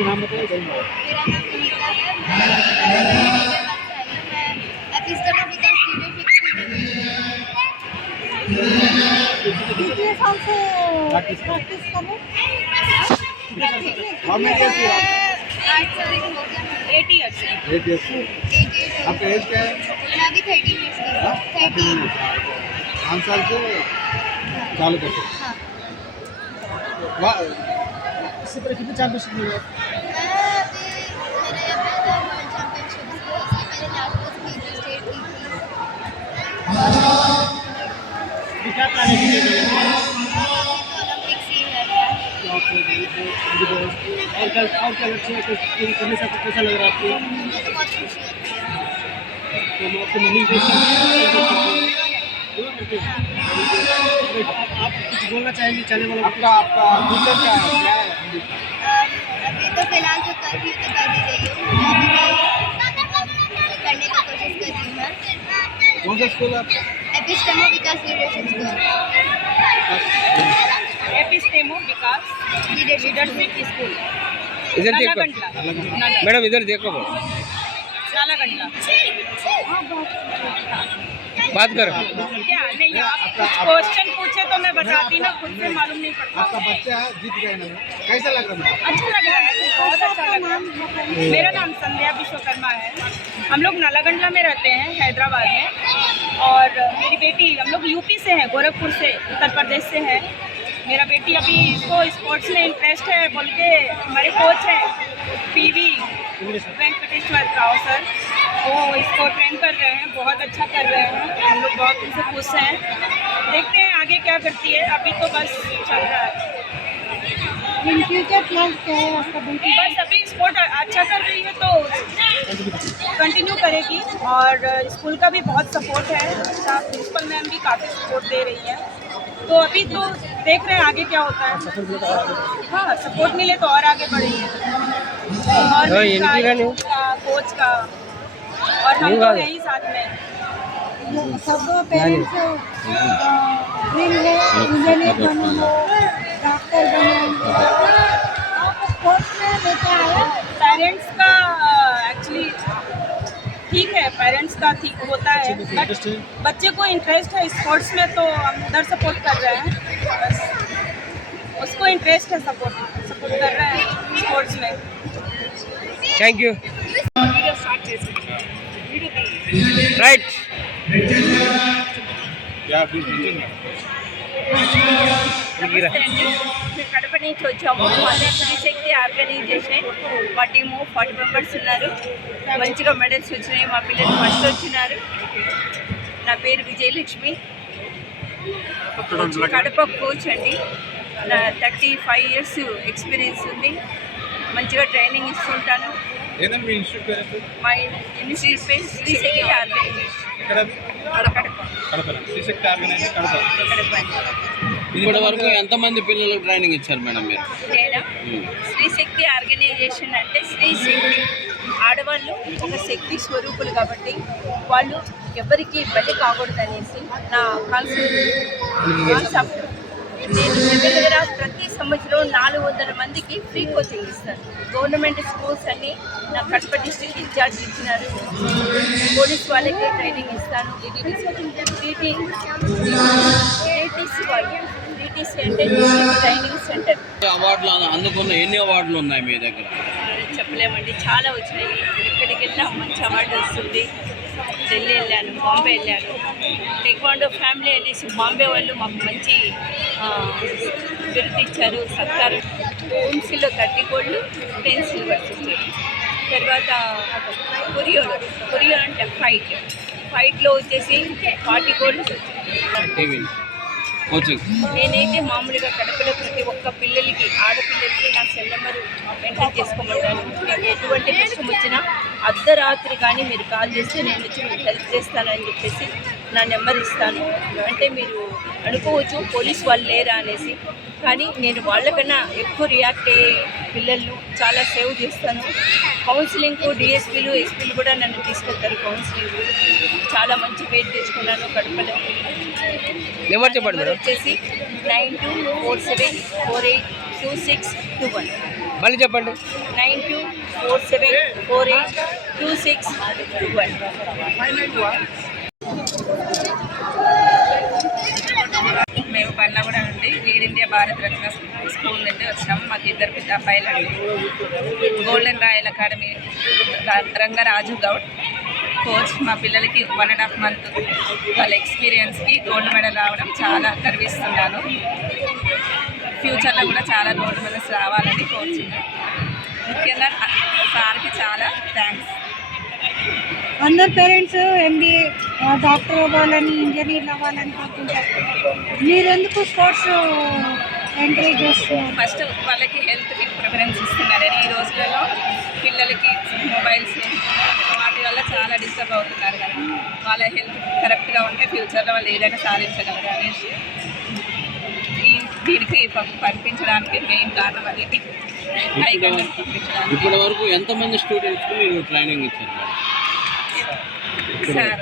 आपका नाम बताइए। मेरा नाम नीता है। मैं एपिस्टम ऑफ विकास कितने साल से प्रैक्टिस कर रहे How many years you are? 8 साल हो गया। 8 years 8 years। आपका एज क्या है? मैं अभी 13 इयर्स की हूँ। 13। 5 साल से चालू करते हैं। हाँ। इससे पहले कितने चैंपियनशिप में हुए? मैं अभी मेरे यहाँ पे वर्ल्ड चैंपियनशिप थी, उससे पहले नेशनल की स्टेट की थी। अभी क्या प्लान है? ओलंपिक ही है। और क्या लक्ष्य है? कुछ करने से आपको कैसा लग रहा है आपको? मुझे तो बहुत खुशी होती है। तो आपके मनी आप कुछ बोलना चाहेंगे चाहने वालों को? आपका फ्यूचर क्या है? अभी तो फिलहाल जो कर रही हूँ तो कर ही रही हूँ। करने की कोशिश कर रही हूँ मैं। कौन सा स्कूल है आपका? एपिस्टेमो विकास लीडरशिप स्कूल। एपिस्टेमो विकास लीडरशिप स्कूल इधर देखो नालागंडला। मैडम, इधर देखो, नालागंडला। बात करो। क्या नहीं, आप कुछ क्वेश्चन पूछे तो मैं बताती ना, खुद से मालूम नहीं पड़ता। आपका बच्चा जीत गया ना, कैसा लग रहा है? अच्छा लग रहा है, बहुत अच्छा लग रहा है। मेरा नाम संध्या विश्वकर्मा है। हम लोग नालागंडला में रहते हैं, हैदराबाद में। और मेरी बेटी, हम लोग यूपी से हैं, गोरखपुर से, उत्तर प्रदेश से है। मेरा बेटी अभी इसको स्पोर्ट्स में इंटरेस्ट है बोल के हमारे कोच हैं पीवी वेंकटेश्वर राव सर, वो इसको ट्रेन कर रहे हैं, बहुत अच्छा कर रहे हैं। हम लोग बहुत उनसे खुश हैं। देखते हैं आगे क्या करती है, अभी तो बस चल रहा है। इन फ्यूचर प्लान क्या है आपका बेटी? बस अभी स्पोर्ट अच्छा कर रही है तो कंटिन्यू करेगी। और स्कूल का भी बहुत सपोर्ट है, प्रिंसिपल मैम भी काफ़ी सपोर्ट दे रही है। तो अभी तो देख रहे हैं आगे क्या होता है। हाँ, सपोर्ट मिले तो और आगे बढ़ेंगे। और कोच का और हम लोग यही साथ में। सब पेरेंट्स ड्रीम है इंजीनियर बनना, डॉक्टर बनना। आप स्पोर्ट्स में लेके आए? पेरेंट्स का एक्चुअली ठीक है, पेरेंट्स का ठीक होता है, बट बच्चे को इंटरेस्ट है स्पोर्ट्स में तो हम उधर सपोर्ट कर रहे हैं। बस उसको इंटरेस्ट है, सपोर्ट कर रहे हैं स्पोर्ट्स में। Thank you. రైట్ నమస్తే అండి, మేము కడప నుంచి వచ్చాము. మాది శ్రీశక్తి ఆర్గనైజేషన్. మా టీము 40 మెంబర్స్ ఉన్నారు. మంచిగా మెడల్స్ వచ్చినాయి, మా పిల్లలు ఫస్ట్ వచ్చినారు. నా పేరు విజయలక్ష్మి, కడప కోచ్ అండి. నా 35 ఇయర్స్ ఎక్స్పీరియన్స్ ఉంది. మంచిగా ట్రైనింగ్ ఇస్తుంటాను. మా ఇన్స్టిట్యూట్ పేరు శ్రీశక్తి ఆర్గనైజేషన్. ఇప్పటి వరకు ఎంతమంది పిల్లలకు ట్రైనింగ్ ఇచ్చారు మేడం మీరు? లేదా శ్రీశక్తి ఆర్గనైజేషన్ అంటే శ్రీశక్తి ఆడవాళ్ళు ఒక శక్తి స్వరూపులు కాబట్టి వాళ్ళు ఎవరికి బలి కాకూడదు అనేసి నా కాన్సెప్ట్. నేను దగ్గర ప్రతి సంవత్సరం 400 మందికి ఫ్రీ కోచింగ్ ఇస్తాను. గవర్నమెంట్ స్కూల్స్ అన్నీ నా కడప డిస్ట్రిక్ట్ ఇన్ఛార్జ్ ఇచ్చినారు. పోలీస్ వాళ్ళకి ట్రైనింగ్ ఇస్తాను. టీటీసీ వాళ్ళు, టీటీసీ అంటే ట్రైనింగ్ సెంటర్. అవార్డులు అందుకున్న ఎన్ని అవార్డులు ఉన్నాయి మీ దగ్గర? చెప్పలేమండి, చాలా వచ్చినాయి. ఎక్కడికి వెళ్ళినా మంచి అవార్డు వస్తుంది. ఢిల్లీ వెళ్ళాను, బాంబే వెళ్ళాను. టెక్వాండో ఫ్యామిలీ అనేసి బాంబే వాళ్ళు మాకు మంచి బిరుదు ఇచ్చారు, సత్కారం. ఎంసీలో 30 గోల్డ్, 10 సిల్వర్స్ వచ్చాయి. తర్వాత కొరియో అంటే ఫైట్లో వచ్చేసి 40 గోల్డ్స్ వచ్చాయి. కోచింగ్ నేనైతే మామూలుగా కడపలో ప్రతి ఒక్క పిల్లలకి, ఆడపిల్లలకి నా సెల్ నెంబరు మెయింటైన్ చేసుకోమంటాను. మీకు ఎటువంటి కష్టం వచ్చినా అర్ధరాత్రి కానీ మీరు కాల్ చేస్తే నేను వచ్చి మీకు హెల్ప్ చేస్తానని చెప్పేసి నా నెంబర్ ఇస్తాను. అంటే మీరు అనుకోవచ్చు పోలీస్ వాళ్ళు లేరా అనేసి, కానీ నేను వాళ్ళకన్నా ఎక్కువ రియాక్ట్ అయ్యే పిల్లలను చాలా సేవ్ చేస్తాను. కౌన్సిలింగ్కు డిఎస్పీలు, ఎస్పీలు కూడా నన్ను తీసుకెళ్తారు కౌన్సిలింగ్. చాలా మంచి పేరు తెచ్చుకున్నాను కడపలో. నెంబర్ చెప్పండి మేడం. వచ్చేసి 9247482621. మళ్ళీ చెప్పండి. 9247482621. మేము బండ్లగూడ నుండి లీడ్ ఇండియా భారత్ రత్న స్కూల్ నుండి వచ్చాము. మాకు ఇద్దరు పెద్ద అబ్బాయిలు అండి. Golden royal academy Rangaraju Goud coach. మా పిల్లలకి 1.5 month వాళ్ళ ఎక్స్పీరియన్స్కి గోల్డ్ మెడల్ రావడం చాలా గర్విస్తున్నాను. ఫ్యూచర్లో కూడా చాలా గోల్డ్ మెడల్స్ రావాలని కోరుచున్నాను. ముఖ్యంగా సార్కి చాలా థ్యాంక్స్. అందరు పేరెంట్స్ ఎంబీఏ డాక్టర్ అవ్వాలని, ఇంజనీర్ అవ్వాలని కోరుకుంటారు. మీరు ఎందుకు స్పోర్ట్స్ ఎంకరేజ్ చేస్తున్నారు? ఫస్ట్ వాళ్ళకి హెల్త్కి ప్రిఫరెన్స్ ఇస్తున్నారని ఈ రోజులలో పిల్లలకి మొబైల్స్ వాటి వల్ల చాలా డిస్టర్బ్ అవుతున్నారు కదా. వాళ్ళ హెల్త్ కరెక్ట్గా ఉంటే ఫ్యూచర్లో వాళ్ళు ఏదైనా సాధించగలరు అనేసి దీనికి పంపించడానికి మెయిన్ కారణం అది. ఇప్పటి వరకు ఎంతమంది స్టూడెంట్స్కి మీరు ట్రైనింగ్ ఇచ్చారు సార్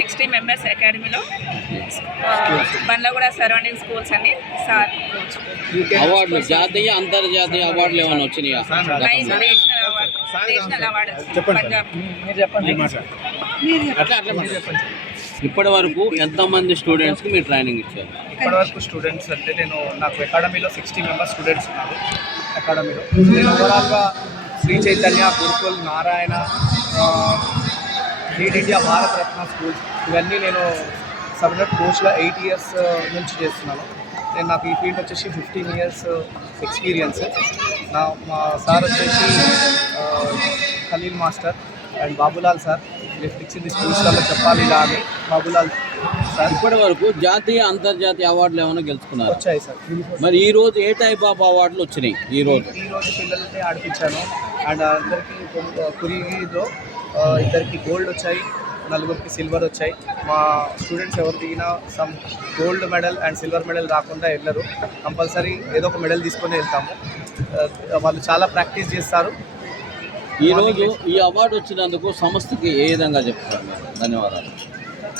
60 members అకాడమీలో బండ్లగూడ సరౌండింగ్ స్కూల్స్ అని సార్ కోచ్. అవార్డులు జాతీయ అంతర్జాతీయ అవార్డులు ఏమైనా వచ్చినాయా? National award Punjab. ఇప్పటి వరకు ఎంతమంది స్టూడెంట్స్కి మీరు ట్రైనింగ్ ఇచ్చారు? ఇప్పటివరకు స్టూడెంట్స్ అంటే నాకు అకాడమీలో 60 members స్టూడెంట్స్ ఉన్నారు. అకాడమీలో నేను ఓవరాల్గా శ్రీ చైతన్య, గురుకుల్, నారాయణ, లీడ్ ఇండియా భారత్ రత్న స్కూల్స్ ఇవన్నీ నేను సబ్జెక్ట్ కోచ్గా 8 years నుంచి చేస్తున్నాను. నాకు ఈ ఫీల్డ్ వచ్చేసి 15 years ఎక్స్పీరియన్స్. మా సార్ వచ్చేసి Khaleel master and Babulal sir. ఇచ్చింది స్కూల్స్లలో చెప్పాలి ఇలా అని బాబులాల్ సార్. ఇప్పటి వరకు జాతీయ అంతర్జాతీయ అవార్డులు ఏమైనా గెలుచుకున్నారు? వచ్చాయి సార్. మరి ఈ రోజు ఏ టైప్ ఆఫ్ అవార్డులు వచ్చినాయి? ఈ రోజు పిల్లల్ని ఆడిపించాను అండ్ అందరికీ కురిగిలో ఇద్దరికి గోల్డ్ వచ్చాయి, 4 సిల్వర్ వచ్చాయి. మా స్టూడెంట్స్ ఎవరు దిగినా some gold medal and silver medal రాకుండా వెళ్ళరు. కంపల్సరీ ఏదో ఒక మెడల్ తీసుకొని వెళ్తాము. వాళ్ళు చాలా ప్రాక్టీస్ చేస్తారు. ఈరోజు ఈ అవార్డు వచ్చినందుకు సంస్థకి ఏ విధంగా చెప్తారు?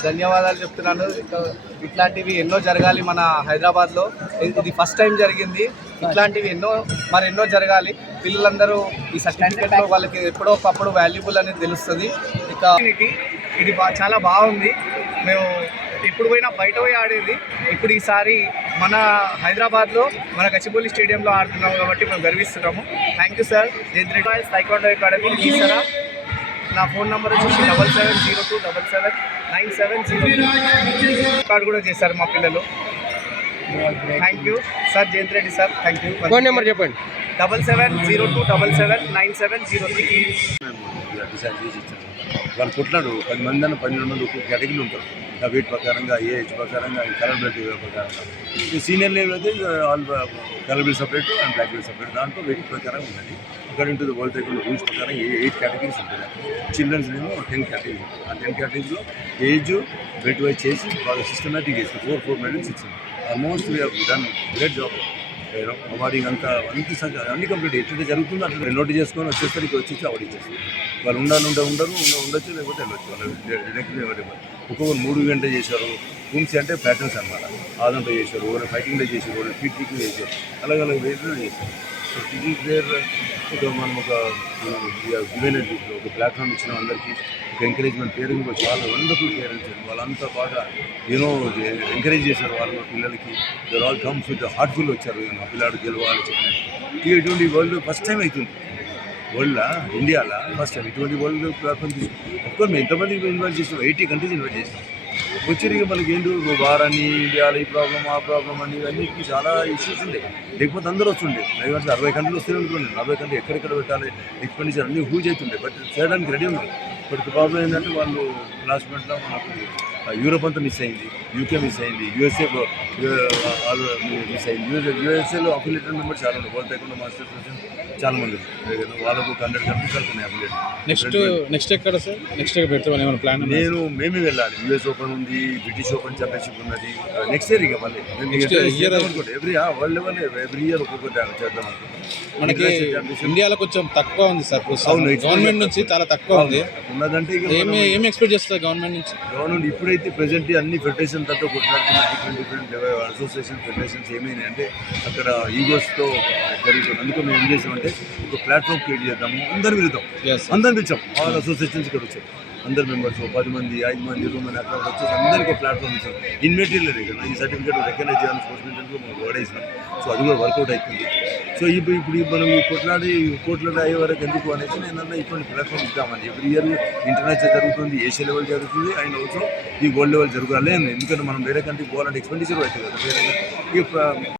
ధన్యవాదాలు చెప్తున్నాను. ఇట్లాంటివి ఎన్నో జరగాలి మన హైదరాబాద్లో. ఇది ఫస్ట్ టైం జరిగింది. ఇట్లాంటివి ఎన్నో జరగాలి. పిల్లలందరూ ఈ సర్టిఫికేట్లో వాళ్ళకి ఎప్పుడో ఒకప్పుడు వాల్యుబుల్ అనేది తెలుస్తుంది. ఇక ఇది చాలా బాగుంది. మేము ఇప్పుడు పోయినా బయట పోయి ఆడేది. ఇప్పుడు ఈసారి మన హైదరాబాద్లో మన గచ్చిబౌలి స్టేడియంలో ఆడుతున్నాము కాబట్టి మేము గర్విస్తున్నాము. Thank you sir. Jayanth Reddy taekwondo academy ఈసారా. నా ఫోన్ నెంబర్ వచ్చేసి 7702779700. కార్డు కూడా చేశారు మా పిల్లలు. Thank you sir. Jayanth Reddy sir, thank you. Phone number చెప్పండి. 7702779703. డిసైడ్ చేసి ఇచ్చాను. వాళ్ళు కొట్లాడు 10 మంది అన్న 12 మంది ఒక్కొక్క కేటగిరీలు ఉంటారు. ఆ వెయిట్ ప్రకారంగా, ఏజ్ ప్రకారంగా, కలర్ బెల్ట్ ప్రకారంగా. ఈ సీనియర్ లెవెల్ అయితే all colour belt separate and black belt separate. దాంట్లో వెయిట్ ప్రకారం ఉన్నది. According to the world taekwondo rules ప్రకారం 8 కేటగిరీస్ ఉంటాయి. చిల్డ్రన్స్ ఏమో 10 కేటగిరీస్ ఉంటాయి. ఆ 10 కేటగిరీస్లో ఏజ్ బెల్ట్ వైజ్ చేసి బాగా సిస్టమేటిక్ చేసి 4 మెడల్స్ ఇచ్చింది. Almost we have done great job. Awarding అంతా అన్ని కంప్లీట్ ఎట్లయితే జరుగుతుందో అట్లా నోట్ చేసుకొని వచ్చేసరికి వచ్చేసి అవార్డు ఇచ్చేస్తారు. వాళ్ళు ఉండొచ్చు లేకపోతే వెళ్ళొచ్చు. వాళ్ళు ఒక్కొక్కరు 3 ఈవెంట్ చేశారు. రూమ్స్ అంటే ప్యాటర్న్స్ అనమాట. ఆదంలో చేశారు, ఒకరు ఫైటింగ్లో చేశారు, ఒకరు ఫీట్ కిక్లో చేశారు. అలాగే వేరే చేశారు. So this is there. మనం ఒక ప్లాట్ఫామ్ ఇచ్చిన అందరికీ ఒక ఎంకరేజ్మెంట్. పేరెంట్స్ కూడా చాలా వండర్ఫుల్ పేరెంట్స్. వాళ్ళంతా బాగా ఎంకరేజ్ చేశారు వాళ్ళ పిల్లలకి. There all comes with heartful వచ్చారు. మా పిల్లాడు గెలవాలి చెప్పినట్టు. ఇటువంటి వరల్డ్ ఫస్ట్ టైం అవుతుంది. వరల్డ్లో, ఇండియాలో ఫస్ట్ టైం ఇటువంటి వరల్డ్ ప్లాట్ఫామ్ తీసుకుంటాం. ఒక్కరు మేము ఎంతమందికి ఇన్వైట్ చేస్తాం? 80 countries ఇన్వైట్ చేస్తాం. వచ్చేటికి మనకి ఏంటి వారాన్ని ఇండియాలో ఈ ప్రాబ్లం ఆ ప్రాబ్లం అని అన్నిటికీ చాలా ఇష్యూస్ ఉండే. లేకపోతే అందరూ వస్తుండే. 60 countries వస్తే అనుకోండి. 40 countries ఎక్కడెక్కడ పెట్టాలి, ఎక్స్పెండిచర్ అన్నీ హ్యూజ్ అవుతుండే. బట్ చేయడానికి రెడీ ఉన్నాయి. బట్ ప్రాబ్లం ఏంటంటే వాళ్ళు లాస్ట్ మినిట్లో మనకు యూరోప్ అంతా మిస్ అయింది, యూకే మిస్ అయింది, యూఎస్ఏ మిస్ అయింది. యూఎస్ఏలో అఫిలియేటెడ్ మెంబర్స్ చాలా ఉన్నాయి. వరల్డ్ టైక్వాండో మాస్టర్స్ చాలా మంది వాళ్ళకు 100 కంట్రీస్ ఉన్నాయి అఫిలియేట్. నెక్స్ట్ ఎక్కడ సార్? నెక్స్ట్ పెడతామని ఏమైనా ప్లాన్? మేమే వెళ్ళాలి. యుఎస్ ఓపెన్ ఉంది, బ్రిటిష్ ఓపెన్ ఛాంపియన్షిప్ ఉన్నది. నెక్స్ట్ ఇయర్ ఇక మళ్ళీ every world level every year ఒక్కొక్కటి చేద్దాం అనుకుంటున్నాం. మనకి ఇండియాలో కొంచెం తక్కువ ఉంది సార్. అవును, గవర్నమెంట్ నుంచి చాలా తక్కువ ఉంది. ఉన్నదంటే ఇక ఏమి ఎక్స్పెక్ట్ చేస్తారు గవర్నమెంట్ నుంచి? గవర్నమెంట్ ఇప్పుడైతే ప్రెసెంట్ అన్ని ఫెడరేషన్ తతో కొట్లాడుతున్న డిఫరెంట్ అసోసియేషన్ ఫెడరేషన్స్ ఏమైనా అంటే అక్కడ ఈగోస్తో జరుగుతుంది. అందుకే మేము ఏం చేసామంటే ఒక ప్లాట్ఫామ్ క్రియేట్ చేద్దాము. అందరు వెళ్తాం, అందరు పిలిచాం. ఆల్ అసోసియేషన్స్ ఇక్కడ వచ్చాం. అందరు మెంబర్స్ 10 మంది 5 మంది 20 మంది అట్లా వచ్చేసి అందరికీ ఒక ప్లాట్ఫామ్ ఇచ్చాం. ఇన్ మెటీరియల్ కదా ఈ సర్టిఫికేట్ రికగ్నైజ్ చేయాలని స్పోర్ట్స్ మీటింగ్లో మనం వాడేసినాం. సో అది కూడా వర్కౌట్ అవుతుంది. సో ఇప్పుడు మనం ఈ కొట్లాడి అయ్యే వరకు ఎందుకు అనేసి నేను ఇటువంటి ప్లాట్ఫామ్ ఇద్దామని. ఎవ్రీ ఇయర్ ఇంటర్నేషనల్ జరుగుతుంది, ఏషియా లెవెల్ జరుగుతుంది, అండ్ ఆల్సో ఈ వరల్డ్ లెవెల్ జరగాలి. ఎందుకంటే మనం వేరే కంట్రీకి పోవాలంటే ఎక్స్పెండిచర్ అవుతుంది కదా. వేరే